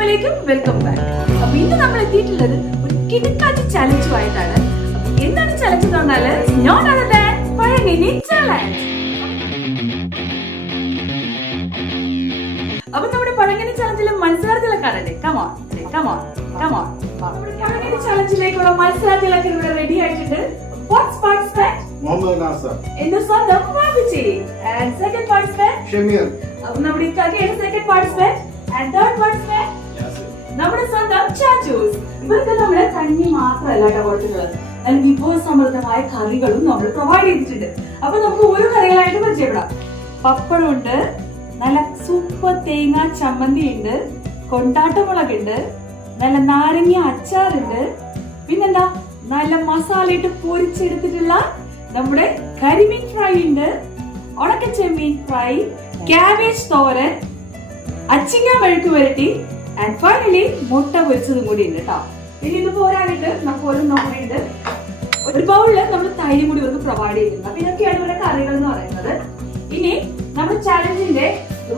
അസ്സലാമലൈക്കും, welcome back. അപ്പൊ ഇന്ന് നമ്മൾ എത്തിയിട്ടുള്ളത് ഒരു കിടക്കാച്ചി ചലഞ്ചുമായിട്ടാണ്. എന്താണ് ചലഞ്ച് എന്ന് പറഞ്ഞാല് നോട്ട് അതർ ദാൻ പഴങ്കഞ്ഞി ചലഞ്ച്. അപ്പൊ നമ്മുടെ പഴങ്കഞ്ഞി ചലഞ്ചിലെ മത്സരാർത്ഥികളെ കാണണ്ടേ? Come on come on come on. നമ്മുടെ പഴങ്കഞ്ഞി ചലഞ്ചിലേക്കുള്ള മത്സരാർത്ഥികളൊക്കെ ഇവിടെ റെഡി ആയിട്ടുണ്ട്. ഫസ്റ്റ് പാർട്ടിസിപ്പന്റ് മുഹമ്മദ് നാസർ, എന്റെ സ്വന്തം വാപ്പിച്ചി. And second participant Shameer. അപ്പൊ നമ്മുടെ ഇക്കാക്കയുടെ second participant and third participant നമ്മുടെ സ്വന്തം ചാച്ചൂസ്. ഇവർക്ക് നമ്മള് കഞ്ഞി മാത്രമല്ല കേട്ടോ കൊടുത്തിട്ടുള്ളത്, നല്ല വിഭവസമൃദ്ധമായ കറികളും നമ്മൾ പ്രൊവൈഡ് ചെയ്തിട്ടുണ്ട്. അപ്പൊ നമുക്ക് ഓരോ കറികളായിട്ട് പരിചയപ്പെടാം. പപ്പടം ഉണ്ട്, നല്ല സൂപ്പർ തേങ്ങ ചമ്മന്തി ഉണ്ട്, കൊണ്ടാട്ടമുളക് ഉണ്ട്, നല്ല നാരങ്ങ അച്ചാറുണ്ട്, പിന്നെന്താ നല്ല മസാല ഇട്ട് പൊരിച്ചെടുത്തിട്ടുള്ള നമ്മുടെ കരിമീൻ ഫ്രൈ ഉണ്ട്, ഉണക്കച്ചെമ്മീൻ ഫ്രൈ, ക്യാബേജ് തോരൻ, അച്ചിങ്ങ മെഴുക്ക് വരട്ടി ആൻഡ് ഫൈനലി മുട്ട പൊരിച്ചതും കൂടി ഉണ്ട് കേട്ടോ. ഇനി ഇത് പോരാനായിട്ട് നമുക്ക് ഓരോന്നുണ്ട്. ഒരു ബൗളില് നമ്മൾ തൈര് കൂടി ഇവർക്ക് പ്രൊവൈഡ് ചെയ്യുന്നത്. അപ്പൊ ഇതൊക്കെയാണ് ഇവരുടെ കറികൾ എന്ന് പറയുന്നത്. ഇനി നമ്മുടെ ചാലഞ്ചിന്റെ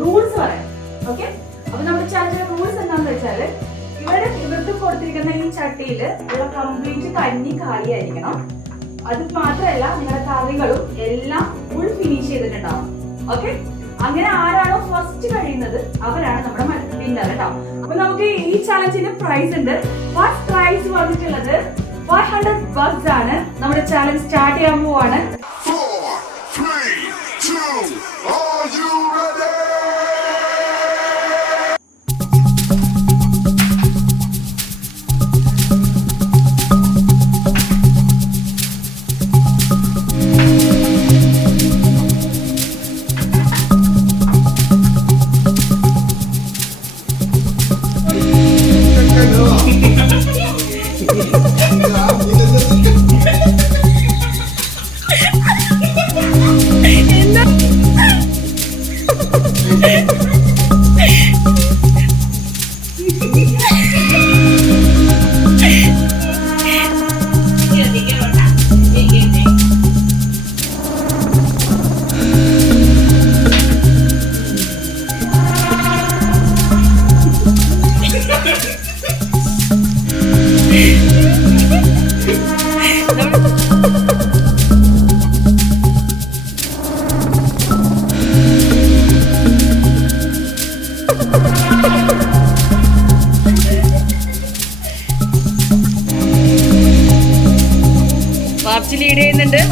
റൂൾസ് പറയാം. ഓക്കെ, അപ്പൊ നമ്മുടെ ചാലഞ്ചിന്റെ റൂൾസ് എന്താണെന്ന് വെച്ചാല് ഇവർക്ക് കൊടുത്തിരിക്കുന്ന ഈ ചട്ടിയില് ഉള്ള കംപ്ലീറ്റ് കഞ്ഞി കാലിയായിരിക്കണം. അത് മാത്രമല്ല നിങ്ങളുടെ കറികളും എല്ലാം ഫുൾ ഫിനിഷ് ചെയ്തിട്ടുണ്ടാവും. ഓക്കെ, അങ്ങനെ ആരാണോ ഫസ്റ്റ് കഴിയുന്നത് അവരാണ് നമ്മുടെ വിന്നർ കേട്ടോ. അപ്പൊ നമുക്ക് ഈ ചാലഞ്ചിന് പ്രൈസ് ഉണ്ട്. ഫസ്റ്റ് പ്രൈസ് വന്നിട്ടുള്ളത് $500 ആണ്. നമ്മുടെ ചാലഞ്ച് സ്റ്റാർട്ട് ചെയ്യാൻ പോവാണ്. 4, 3, 2, are you ready?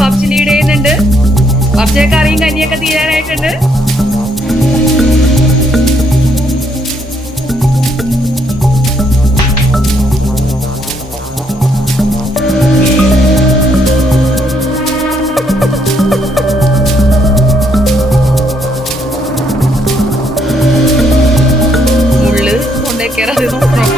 വാപ്ചി ലീഡ് ചെയ്യുന്നുണ്ട്. വാപ്ചിയെ കറിയും കഞ്ഞിയൊക്കെ തീരാനായിട്ടുണ്ട്. മുള്ള് കൊണ്ടേക്കാറ് നോക്കാം.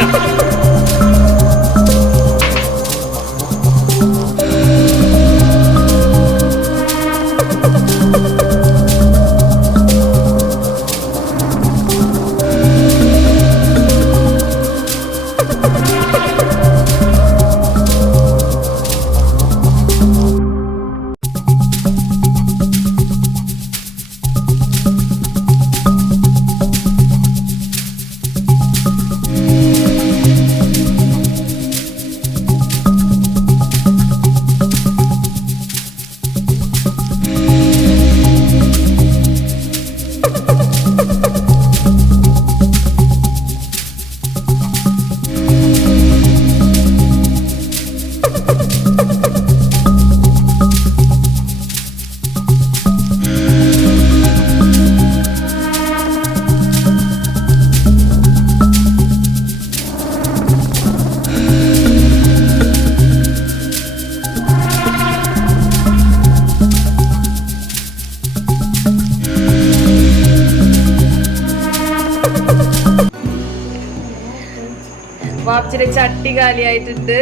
വാപ്ചിയുടെ ചട്ടി കാലിയായിട്ടുണ്ട്,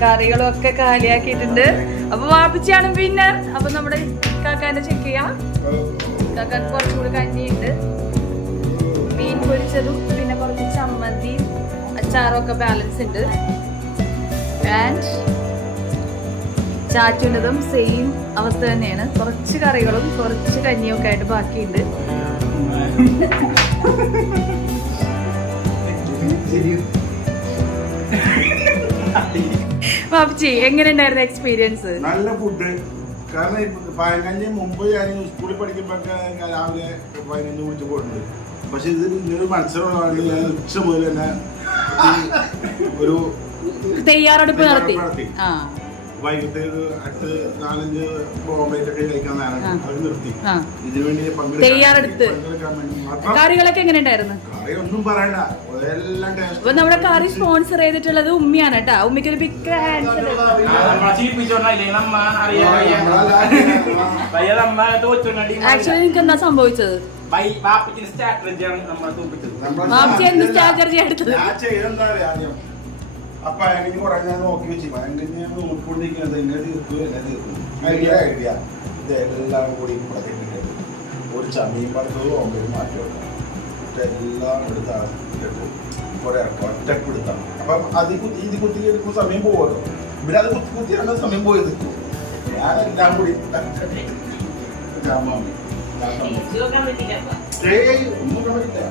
കറികളും ഒക്കെ കാലിയാക്കിയിട്ടുണ്ട്. അപ്പൊ വാപ്പിച്ചാണ് വിന്നർ. അപ്പൊ നമ്മുടെ കാക്കാനെ ചെക്ക് ചെയ്യാം. കാക്കാക്ക് കുറച്ചുകൂടി കഞ്ഞിയുണ്ട്, മീൻ പൊരിച്ചതും പിന്നെ കുറച്ച് ചമ്മന്തിയും അച്ചാറും ഒക്കെ ബാലൻസ് ഉണ്ട്. ആൻഡ് ചാറ്റുന്നതും സെയിം അവസ്ഥ തന്നെയാണ്. കുറച്ച് കറികളും കുറച്ച് കഞ്ഞിയും ഒക്കെ ആയിട്ട് ബാക്കിയുണ്ട്. ബാബുജി എങ്ങനെയുണ്ടായിരുന്നു എക്സ്പീരിയൻസ്? നല്ല ഫുഡ്. കാരണം പതിനഞ്ച് മുമ്പ് ഞാൻ സ്കൂളിൽ പഠിക്കുമ്പോഴൊക്കെ രാവിലെ പതിനഞ്ച് കുടിച്ച് പോയിട്ടുണ്ട്. പക്ഷെ ഇത് ഇങ്ങനൊരു മത്സരമുള്ളതുകൊണ്ട് ഞാൻ ഉച്ച മുതൽ തന്നെ ഒരു തയ്യാറെടുപ്പ് നടത്തി. വൈകിട്ട് അടുത്ത് 4-5 ബോംബെയിലൊക്കെ കഴിക്കാൻ നേരം അത് നിർത്തി ഇതിനുവേണ്ടി തയ്യാറെടുത്ത്. കറികളൊക്കെ എങ്ങനെയുണ്ടായിരുന്നു? കറിയൊന്നും പറയണ്ട, എല്ലാം അപ്പൊ നമ്മുടെ കറി സ്പോൺസർ ചെയ്തിട്ടുള്ളത് ഉമ്മിയാണ് കേട്ടാ. ഉമ്മിക്ക് ഒരു ബിഗ് ആക്ച്വലി എനിക്ക് എന്താ സംഭവിച്ചത്? ബാബുജി എന്ത് സ്ട്രാറ്റജി എടുത്തത്? അപ്പൊ എനിക്ക് കുറെ ഞാൻ നോക്കി വെച്ചു, ഭയങ്കര നോക്കിക്കൊണ്ടിരിക്കുന്നത് എന്നെ തീർത്തു ഐഡിയ ഇതെല്ലാം കൂടി ഒരു ചമീൻ പടത്തതും ഓമ്പയും മാറ്റി വെക്കാം, എല്ലാം എടുത്തിട്ട് കുറെ ഒറ്റപ്പെടുത്താം. അപ്പം അത് ഇത് കുത്തി എടുക്കുന്ന സമയം പോകുമല്ലോ, ഇവിടെ അത് കുത്തിയാണ് സമയം പോയത്. ഞാനെല്ലാം കൂടി ഒന്നും പറ്റില്ല.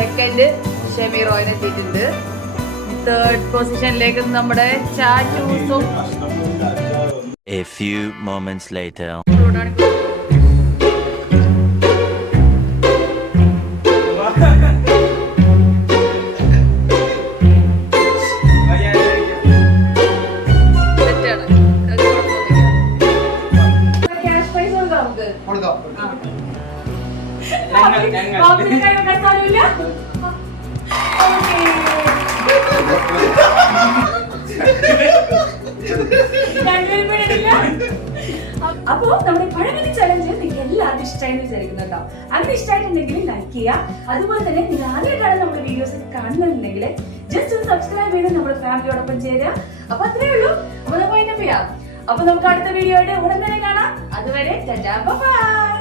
സെക്കൻഡ് ഷെമി റോയിന് എത്തിയിട്ടുണ്ട്. തേർഡ് പൊസിഷനിലേക്ക് നമ്മുടെ ചാച്ചൂസും. A few moments later. Cash prize കൊടുക്കാം അപ്പോ നമ്മുടെ പഴമതി ചലഞ്ച് നിങ്ങൾക്ക് എല്ലാവർക്കും ഇഷ്ടമായെന്ന് വിചാരിക്കുന്നുണ്ടോ? അങ്ങനെ ഇഷ്ടമായിട്ടുണ്ടെങ്കിൽ ലൈക്ക് ചെയ്യുക. അതുപോലെ തന്നെ നിങ്ങൾ ആദ്യമായിട്ടാണ് നമ്മുടെ വീഡിയോസ് കാണുന്നുണ്ടെങ്കിൽ ജസ്റ്റ് ഒന്ന് സബ്സ്ക്രൈബ് ചെയ്ത് നമ്മുടെ ഫാമിലിയോടൊപ്പം ചേരുക. അപ്പൊ അത്രേ ഉള്ളൂ. അപ്പൊ നമുക്ക് അതിന്റെ ചെയ്യാം. അപ്പൊ നമുക്ക് അടുത്ത വീഡിയോയുടെ ഉടൻ തന്നെ കാണാം. അതുവരെ ബൈ.